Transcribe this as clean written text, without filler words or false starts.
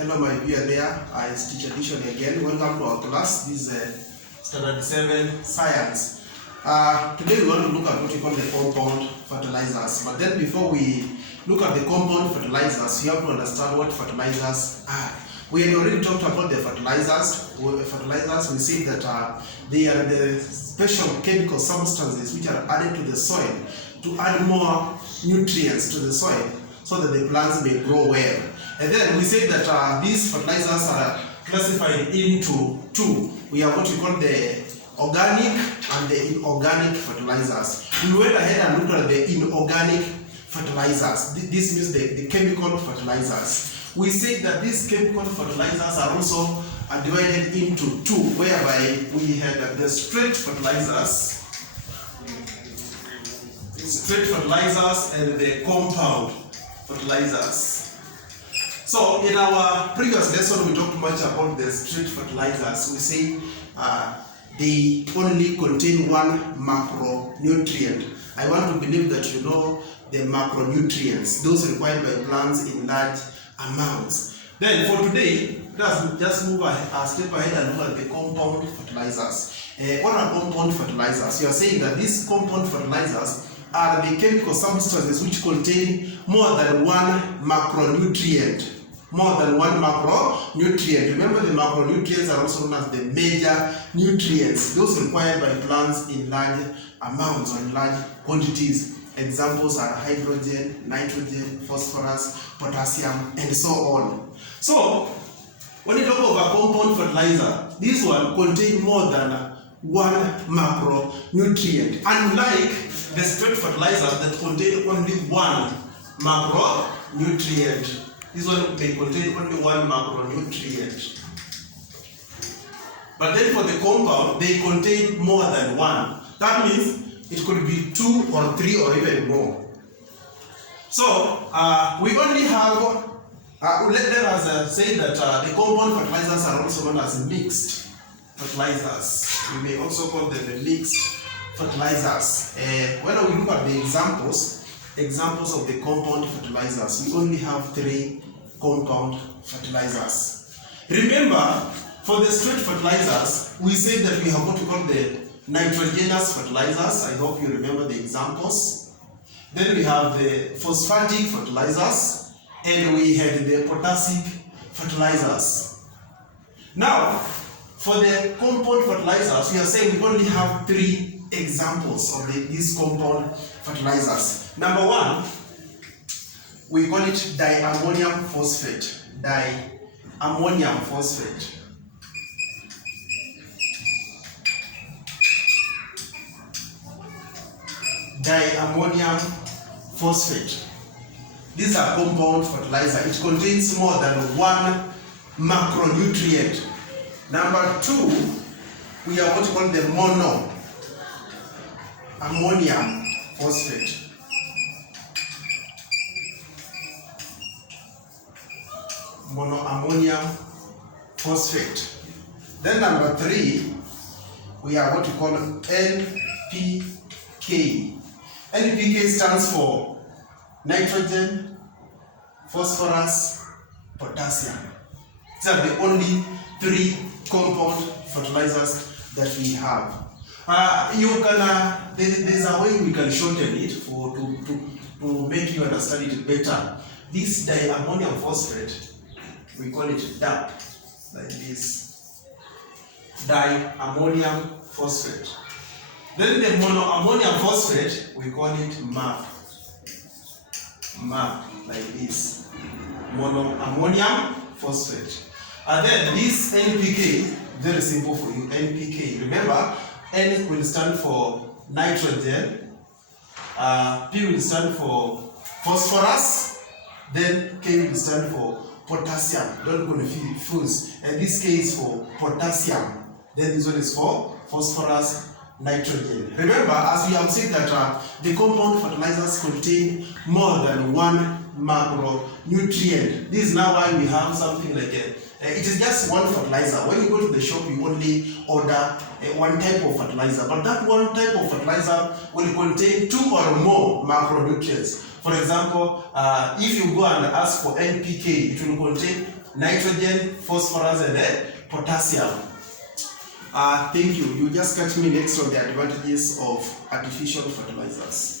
Hello my viewer there, it's Teacher Dishon again. Welcome to our class. This is Standard 7 Science. Today we want to look at what we call the compound fertilizers. But then before we look at the compound fertilizers, you have to understand what fertilizers are. We had already talked about the fertilizers. We see that they are the special chemical substances which are added to the soil to add more nutrients to the soil so that the plants may grow well. And then we said that these fertilizers are classified into two. We have what we call the organic and the inorganic fertilizers. We went ahead and looked at the inorganic fertilizers. This means the chemical fertilizers. We said that these chemical fertilizers are also divided into two, whereby we had the straight fertilizers and the compound fertilizers. So in our previous lesson we talked much about the straight fertilizers. We say they only contain one macronutrient. I want to believe that you know the macronutrients, those required by plants in large amounts. Then for today, let's just move a step ahead and look at the compound fertilizers. What are compound fertilizers? You are saying that these compound fertilizers are the chemical substances which contain more than one macronutrient. Remember, the macronutrients are also known as the major nutrients, those required by plants in large amounts or in large quantities. Examples are hydrogen, nitrogen, phosphorus, potassium, and so on. So, when you talk about compound fertilizer, this one contains more than one macronutrient, unlike the straight fertilizers that contain only one macronutrient. This one may contain only one macronutrient. But then for the compound, they contain more than one. That means it could be 2 or 3 or even more. So we only have, let us say that the compound fertilizers are also known as mixed fertilizers. We may also call them the mixed fertilizers. When we look at the examples of the compound fertilizers, we only have 3 compound fertilizers. Remember, for the straight fertilizers, we say that we have what we call the nitrogenous fertilizers. I hope you remember the examples. Then we have the phosphatic fertilizers, and we had the potassic fertilizers. Now, for the compound fertilizers, we are saying we only have 3 examples of these compound fertilizers. Number 1, we call it diammonium phosphate. Diammonium phosphate. Diammonium phosphate. These are compound fertilizer. It contains more than one macronutrient. Number 2, we have what we call the monoammonium phosphate. Monoammonium phosphate. Then number 3, we have what we call NPK. NPK stands for nitrogen, phosphorus, potassium. These are the only 3 compound fertilizers that we have. There's a way we can shorten it to make you understand it better. This diammonium phosphate, we call it DAP, like this. Diammonium phosphate. Then the monoammonium phosphate, we call it MAP. MAP, like this. Monoammonium phosphate. And then this NPK, very simple for you, NPK. Remember, N will stand for nitrogen, P will stand for phosphorus, then K will stand for potassium. Don't confuse. And this K is for potassium. Then this one is for phosphorus, nitrogen. Remember, as we have said that the compound fertilizers contain more than one macronutrient. This is now why we have something like it is just one fertilizer. When you go to the shop, you only order one type of fertilizer, but that one type of fertilizer will contain 2 or more macronutrients. For example, if you go and ask for NPK, it will contain nitrogen, phosphorus, and potassium. Thank you. You just catch me next on the advantages of artificial fertilizers.